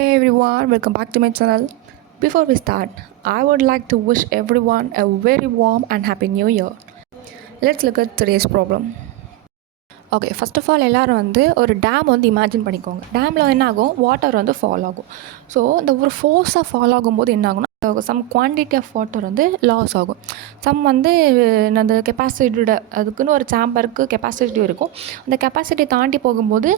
Hey everyone, welcome back to my channel. Before we start, I would like to wish everyone a very warm and happy new year. Let's look at today's problem. Okay, first of all எல்லோரும் ஒரு dam imagine பண்ணிக்கோங்க. டேமில் என்ன ஆகும், water fall ஆகும். So இந்த ஒரு ஃபோர்ஸாக ஃபால் ஆகும்போது என்ன ஆகும்னா some quantity of water loss ஆகும். சம் அந்த கெப்பாசிட்டியோட அதுக்குன்னு ஒரு சாம்பருக்கு கெப்பாசிட்டி இருக்கும். அந்த கெப்பாசிட்டி தாண்டி போகும்போது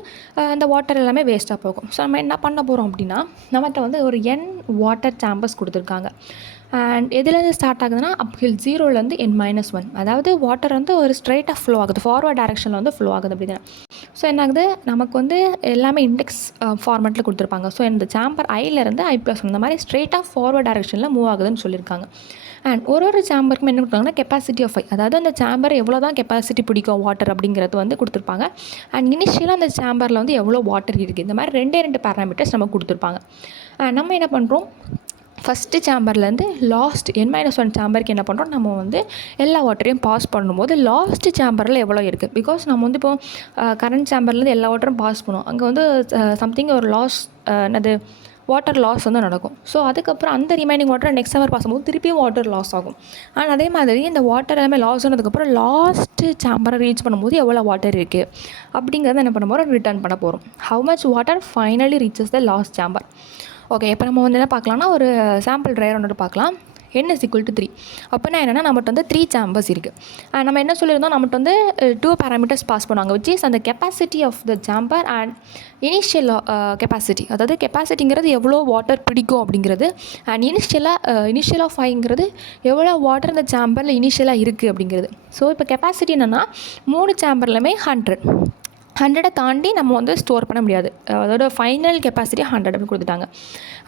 அந்த வாட்டர் எல்லாமே வேஸ்ட்டாக போகும். ஸோ நம்ம என்ன பண்ண போகிறோம் அப்படின்னா, நம்மகிட்ட ஒரு n வாட்டர் சாம்பர்ஸ் கொடுத்துருக்காங்க. அண்ட் எதுலேருந்து ஸ்டார்ட் ஆகுதுன்னா அப்ஹில் 0லேருந்து n-1. அதாவது வாட்டர் ஒரு ஸ்ட்ரைட்டாக ஃப்ளோ ஆகுது, ஃபார்வர்ட் டைரெக்ஷனில் ஃப்ளோ ஆகுது அப்படி தானே. ஸோ என்ன ஆகுது, நமக்கு எல்லாமே இண்டெக்ஸ் ஃபார்மெட்டில் கொடுத்துருப்பாங்க. ஸோ இந்த சாம்பர் i-லேருந்து i+1 இந்த மாதிரி ஸ்ட்ரைட்டாக ஃபார்வர்ட் டைரெக்ஷனில் மூவ் ஆகுதுன்னு சொல்லியிருக்காங்க. அண்ட் ஒரு சாம்பருக்கும் என்ன கொடுத்தாங்கன்னா கெப்பாசிட்டி ஆஃப் அதாவது அந்த சாம்பர் எவ்வளோ தான் கெப்பாசிட்டி பிடிக்கும் வாட்டர் அப்படிங்கிறது கொடுத்துருப்பாங்க. அண்ட் இனிஷியலாக அந்த சாம்பரில் எவ்வளோ வாட்டர் இருக்குது, இந்த மாதிரி ரெண்டு பேராமீட்டர்ஸ் நமக்கு கொடுத்துருப்பாங்க. நம்ம என்ன பண்ணுறோம், ஃபஸ்ட்டு சாம்பர்லேருந்து லாஸ்ட் n-1 சாம்பருக்கு என்ன பண்ணுறோம், நம்ம எல்லா வாட்டரையும் பாஸ் பண்ணும்போது லாஸ்ட்டு சாம்பரில் எவ்வளோ இருக்குது. பிகாஸ் நம்ம இப்போ கரண்ட் சாம்பர்லேருந்து எல்லா வாட்டரும் பாஸ் பண்ணுவோம். அங்கே சம்திங் ஒரு லாஸ் என்னது வாட்டர் லாஸ் நடக்கும். ஸோ அதுக்கப்புறம் அந்த remaining water next sambar pass பண்ணும்போது திருப்பியும் வாட்டர் லாஸ் ஆகும். அண்ட் அதே மாதிரி இந்த வாட்டர் எல்லாமே லாஸ் ஆனதுக்கப்புறம் லாஸ்ட்டு சாம்பரை ரீச் பண்ணும்போது எவ்வளோ வாட்டர் இருக்குது அப்படிங்கிறத என்ன பண்ண போகிறோம், ரிட்டர்ன் பண்ண போகிறோம். How much water finally reaches the last chamber. Okay, இப்போ நம்ம என்ன பார்க்கலாம்னா ஒரு சாம்பிள் ட்ரையர் பார்க்கலாம். n=3. அப்போனா என்னென்னா நம்மகிட்ட 3 சாம்பர்ஸ் இருக்குது. நம்ம என்ன சொல்லியிருந்தோம், நம்மகிட்ட 2 பேராமீட்டர்ஸ் பாஸ் பண்ணுவாங்க, விச் இஸ் அந்த capacity of the chamber and initial capacity. அதாவது கெப்பாசிட்டிங்கிறது எவ்வளோ வாட்டர் பிடிக்கும் அப்படிங்கிறது, அண்ட் இனிஷியல் ஆஃப் ஐங்கிறது எவ்வளோ வாட்டர் இந்த சாம்பரில் இனிஷியலாக இருக்குது அப்படிங்கிறது. ஸோ இப்போ கெப்பாசிட்டி என்னென்னா 3 சாம்பர்லையுமே 100 தாண்டி நம்ம ஸ்டோர் பண்ண முடியாது. அதோட ஃபைனல் கெப்பாசிட்டி 100 அப்படின்னு கொடுத்துட்டாங்க.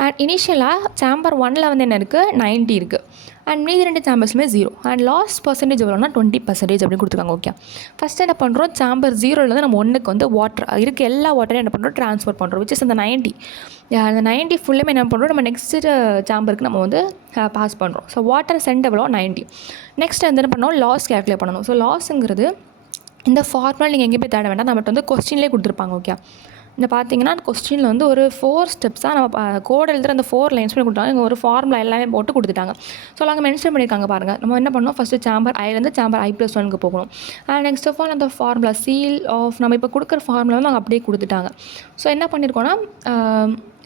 அண்ட் இனிஷியலாக சாம்பர் 1ல் என்ன இருக்குது, 90 இருக்குது. அண்ட் மீதி 2 சாம்பர்ஸுமே 0. அண்ட் லாஸ் பர்சன்டேஜ் எவ்வளோனா 20% அப்படின்னு கொடுத்துருக்காங்க. ஓகே, ஃபஸ்ட்டு என்ன பண்ணுறோம், சாம்பர் 0லேருந்து நம்ம 1க்கு வாட்டர் இருக்க எல்லா வாட்டரையும் என்ன பண்ணுறோம், ட்ரான்ஸ்ஃபர் பண்ணுறோம். விச் இஸ் அந்த 90 ஃபுல்லுமே என்ன பண்ணுறோம், நம்ம நெக்ஸ்ட்டு சாம்பருக்கு நம்ம பாஸ் பண்ணுறோம். ஸோ வாட்டர் சென்ட் எவ்வளோ 90. நெக்ஸ்ட் என்ன பண்ணோம், லாஸ் கேல்குலேட் பண்ணணும். ஸோ லாஸுங்கிறது இந்த ஃபார்முலா நீங்கள் எங்கே போய் தேட வேண்டாம், நம்மகிட்ட கொஸ்டின்லேயே கொடுத்துருப்பாங்க. ஓகே, இந்த பார்த்தீங்கன்னா கொஸ்டினில் ஒரு 4 ஸ்டெப்ஸாக நம்ம கோட் எழுதுகிற அந்த 4 லைன்ஸ் பண்ணி கொடுத்தாங்க. இங்கே ஒரு ஃபார்முலா எல்லாமே போட்டு கொடுத்துட்டாங்க. ஸோ அங்கே மென்ஷன் பண்ணியிருக்காங்க பாருங்கள். நம்ம என்ன பண்ணோம், ஃபஸ்ட்டு சாம்பர் ஐலேருந்து சாம்பர் i+1க்கு போகணும். நெக்ஸ்ட் ஆஃப் ஆல் அந்த ஃபார்முலா சீல் ஆஃப் நம்ம இப்போ கொடுக்குற ஃபார்முலா நாங்கள் அப்படியே கொடுத்துட்டாங்க. ஸோ என்ன பண்ணியிருக்கோன்னா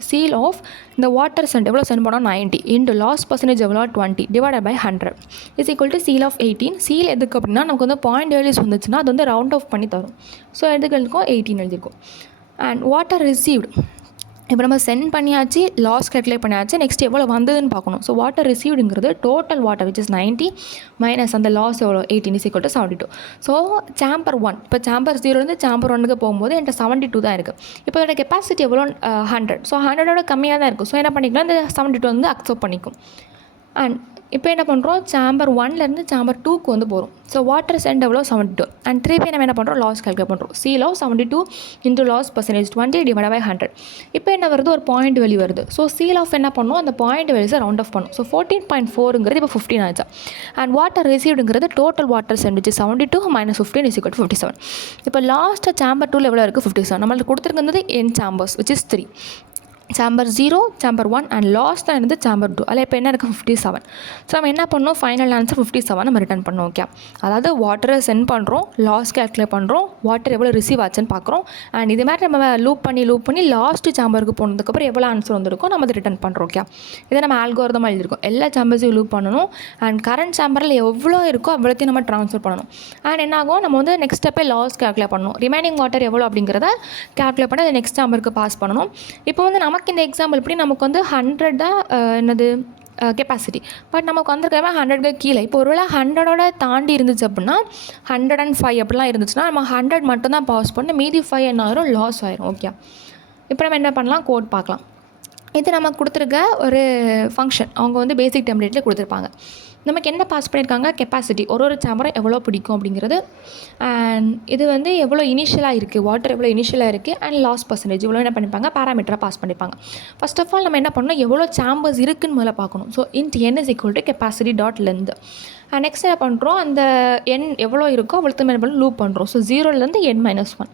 சீல் ஆஃப் இந்த வாட்டர் சென்ட் எவ்வளோ சென்ட் பண்ணோம் 90 இன்ட்டு லாஸ் பர்சன்டேஜ் எவ்வளோ 20 divided by 100 is equal to ceil of 18. Ceil எதுக்கு அப்படின்னா நமக்கு பாயிண்ட் வேல்யூஸ் வந்துச்சுன்னா அது ரவுண்ட் ஆஃப் பண்ணி தரும். ஸோ எதுக்கு எழுதிருக்கோம் 18 எழுதிருக்கோம். அண்ட் வாட்டர் ரிசீவ்டு இப்போ நம்ம சென்ட் பண்ணியாச்சு, லாஸ் கேல்குலேட் பண்ணியாச்சு, நெக்ஸ்ட் எவ்வளோ வந்ததுன்னு பார்க்கணும். ஸோ வாட்டர் ரிசீவ்டுங்கிறது total water which is 90 minus அந்த லாஸ் எவ்வளோ 18 is equal to 72. So chamber 1 இப்போ சாம்பர் 0லேருந்து சாம்பர் 1க்கு போகும்போது என்கிட்ட 72 தான் இருக்குது. இப்போ இதோட கெப்பாசிட்டி எவ்வளோ 100. ஸோ 100ஓட கம்மியாக தான் இருக்குது. ஸோ என்ன பண்ணிக்கலாம், இந்த 72 அக்செப்ட் பண்ணிக்கும். அண்ட் இப்போ என்ன பண்ணுறோம், சாம்பர் 1லேருந்து சாம்பர் 2க்கு போகிறோம். ஸோ வாட்டர் சென்ட் எவ்வளோ 72. அண்ட் திருப்பி நம்ம என்ன பண்ணுறோம், லாஸ் கால்குலேட் பண்ணுறோம். Ceil of 72 into loss percentage 20 divide by 100. இப்போ என்ன வருது, ஒரு பாயிண்ட் வேல்யூ வருது. ஸோ சீல் ஆஃப் என்ன பண்ணும், அந்த பாயிண்ட் வேல்யூஸை ரவுண்ட் ஆஃப் பண்ணும். ஸோ 14.4ங்கிறது இப்போ 15 ஆச்சு. அண்ட் வாட்டர் ரிசீவ்டுங்கிறது total water sent which 72 minus 15 is equal to 57. இப்போ லாஸ்ட்டு சாம்பர் 2ல் எவ்வளோ இருக்குது 57. நம்மளுக்கு கொடுத்துருக்கிறது n சாம்பர்ஸ் which is 3. Sambar 0, sambar 1 and last தான் சாம்பர் 2. அதில் இப்போ என்ன இருக்குது 57. ஸோ நம்ம என்ன பண்ணோம், ஃபைனல் ஆன்சர் 57 நம்ம ரிட்டர்ன் பண்ணோம். ஓகே, அதாவது வாட்டரை சென்ட் பண்ணுறோம், லாஸ் கேல்குலேட் பண்ணுறோம், வாட்டர் எவ்வளோ ரிசீவ் ஆச்சுன்னு பார்க்குறோம். அண்ட் இது மாதிரி நம்ம லூப் பண்ணி லாஸ்ட்டு சாம்பருக்கு போனதுக்கப்புறம் எவ்வளோ ஆன்சர் வந்திருக்கோ நம்ம அதை ரிட்டர்ன் பண்ணுறோம். ஓகே, இதை நம்ம ஆல்கோரிதமாக எழுதிருக்கோம். எல்லா சாம்பர்ஸையும் லூப் பண்ணணும். அண்ட் கரண்ட் சாம்பரில் எவ்வளோ இருக்கோ அவ்வளோத்தையும் நம்ம ட்ரான்ஸ்ஃபர் பண்ணணும். அண்ட் என்ன ஆகும், நம்ம நெக்ஸ்ட் ஸ்டெப்பே லாஸ் கேல்குலேட் பண்ணணும். ரிமைனிங் வாட்டர் எவ்வளோ அப்படிங்கிறத கேல்குலேட் பண்ணி அதை நெக்ஸ்ட் சாம்பருக்கு பாஸ் பண்ணணும். இப்போ நமக்கு இந்த எக்ஸாம்பிள் இப்படி நமக்கு 100 தான் என்னது கெப்பாசிட்டி. பட் நமக்கு வந்திருக்கவே 100க்கு கீழே. இப்போ ஒருவேளை 100ஓட தாண்டி இருந்துச்சு அப்படின்னா 105 அப்படிலாம் இருந்துச்சுன்னா நம்ம 100 மட்டும்தான் பாஸ் பண்ணி மீதி 5 என்ன ஆயிரும், லாஸ் ஆயிரும். ஓகே, இப்போ நம்ம என்ன பண்ணலாம், கோட் பார்க்கலாம். இது நமக்கு கொடுத்துருக்க ஒரு ஃபங்க்ஷன் அவங்க பேசிக் டெம்ப்ளேட்டில் கொடுத்துருப்பாங்க. நமக்கு என்ன பாஸ் பண்ணியிருக்காங்க, கெப்பாசிட்டி ஒரு சாம்பரை எவ்வளோ பிடிக்கும் அப்படிங்கிறது. அண்ட் இது எவ்வளோ இனிஷியலாக இருக்குது, வாட்டர் எவ்வளோ இனிஷியலாக இருக்குது, அண்ட் லாஸ் பர்சன்டேஜ் இவ்வளோ என்ன பண்ணிப்பாங்க, பேராமீட்டராக பாஸ் பண்ணிப்பாங்க. ஃபர்ஸ்ட் ஆஃப் ஆல் நம்ம என்ன பண்ணணும், எவ்வளோ சாம்பர்ஸ் இருக்குன்னு முதல்ல பார்க்கணும். So int n is equal to capacity dot length. And next என்ன பண்ணுறோம், அந்த n எவ்வளோ இருக்கோ அவ்வளோத்து மேலே பண்ணி லூப் பண்ணுறோம். So 0லேருந்து n-1.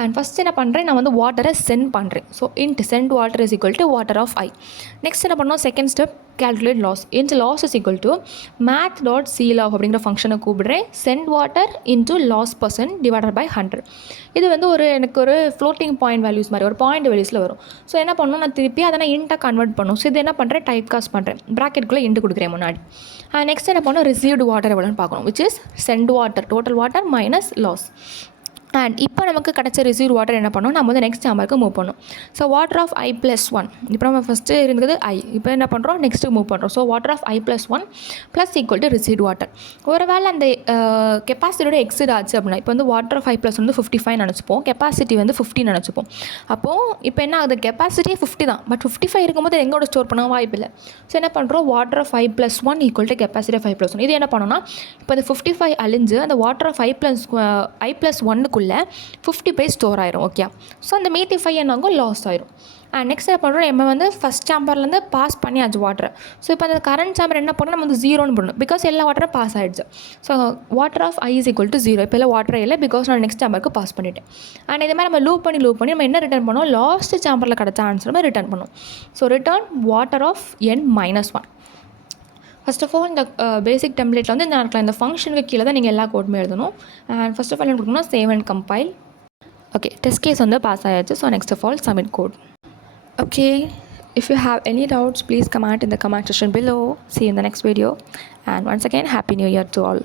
அண்ட் ஃபஸ்ட் என்ன பண்ணுறேன், நான் வந்து வாட்டரை சென்ட் பண்ணுறேன். So int sent water is equal to water of i. Next என்ன பண்ணோம், second step calculate loss. Int loss is equal to math.clog அப்படிங்கிற ஃபங்க்ஷனை கூப்பிடுறேன். Sent water into loss percent divided by 100. இது வந்து எனக்கு ஒரு ஃப்ளோட்டிங் பாயிண்ட் வேல்யூஸ் மாதிரி ஒரு பாயிண்ட் வேல்யூஸில் வரும். ஸோ என்ன பண்ணணும், நான் திருப்பி அதை நான் இன்ட்டாக கன்வெர்ட் பண்ணும். ஸோ இது என்ன பண்ணுறேன், டைப் காஸ்ட் பண்ணுறேன், ப்ராக்கெட்டுக்குள்ளே இன்ட்டு கொடுக்குறேன் முன்னாடி. நெக்ஸ்ட் என்ன பண்ணணும், ரிசீவ்டு வாட்டர் எவ்வளோன்னு பார்க்கணும், which is sent water total water minus loss. And இப்போ நமக்கு கிடச்ச ரிசீவ் வாட்டர் என்ன பண்ணோம், நம்ம வந்து நெக்ஸ்ட் நம்பருக்கு மூவ் பண்ணோம். ஸோ வாட்டர் ஆஃப் i+1, இப்போ நம்ம ஃபஸ்ட்டு இருந்தது i, இப்போ என்ன பண்ணுறோம், நெக்ஸ்ட்டு மூவ் பண்ணுறோம். So water of i+1 plus equal to receive water. ஒரு வேளை அந்த கெப்பாசிட்டியோட எக்ஸிட் ஆச்சு அப்படின்னா, இப்போ வந்து வாட்டர் ஆஃப் i+1 வந்து 55 நினச்சிப்போம், கெப்பாசிட்டி வந்து 50 நினச்சிப்போம். அப்போது இப்போ என்ன ஆகுது, கெப்பாசிட்டியே 50 தான், பட் 55 இருக்கும்போது எங்கோட ஸ்டோர் பண்ண வாய்ப்பு இல்லை. ஸோ என்ன பண்ணுறோம், water of i+1 equal to capacity of i+1. இது என்ன பண்ணோம்னா, இப்போ அந்த 55 அழிஞ்சு அந்த வாட்டர் ஆஃப் i+1க்கு 50 பை ஸ்டோர் ஆயிரும். ஓகே, ஸோ அந்த மீதி 5 என்ன ஆகும், லாஸ் ஆயிரும். அண்ட் நெக்ஸ்ட் என்ன பண்ணுறோம், நம்ம வந்து ஃபஸ்ட் சாம்பர்லேருந்து பாஸ் பண்ணியாச்சு வாட்டர். ஸோ இப்போ அந்த கரண்ட் சாம்பர் என்ன பண்ணணும், நம்ம வந்து 0ன்னு பண்ணணும், பிகாஸ் எல்லா வாட்டரும் பாஸ் ஆகிடுச்சு. So water of i is equal to 0. இப்போ எல்லாம் வாட்டர் இல்லை, பிகாஸ் நான் நெக்ஸ்ட் சாம்பருக்கு பாஸ் பண்ணிவிட்டேன். அண்ட் இதே மாதிரி நம்ம லூப் பண்ணி நம்ம என்ன ரிட்டர்ன் பண்ணோம், லாஸ்ட் சாம்பரில் கிடச்ச ஆன்சர் நம்ம ரிட்டர்ன் பண்ணோம். So return water of n-1. First of all இந்த பேசிக் டெம்ப்ளேட்டில் வந்து இந்த ஃபங்க்ஷனுக்கு கீழே தான் நீங்கள் எல்லா கோடுமே எழுதணும். அண்ட் ஃபர்ஸ்ட் ஆஃப் ஆல் என்ன கொடுக்கணும், save and compile. Okay, test case வந்து பாஸ் ஆயாச்சு. So next of all submit code. Okay, if you have any doubts, please comment in the comment section below. See you in the next video. And once again, Happy New Year to all.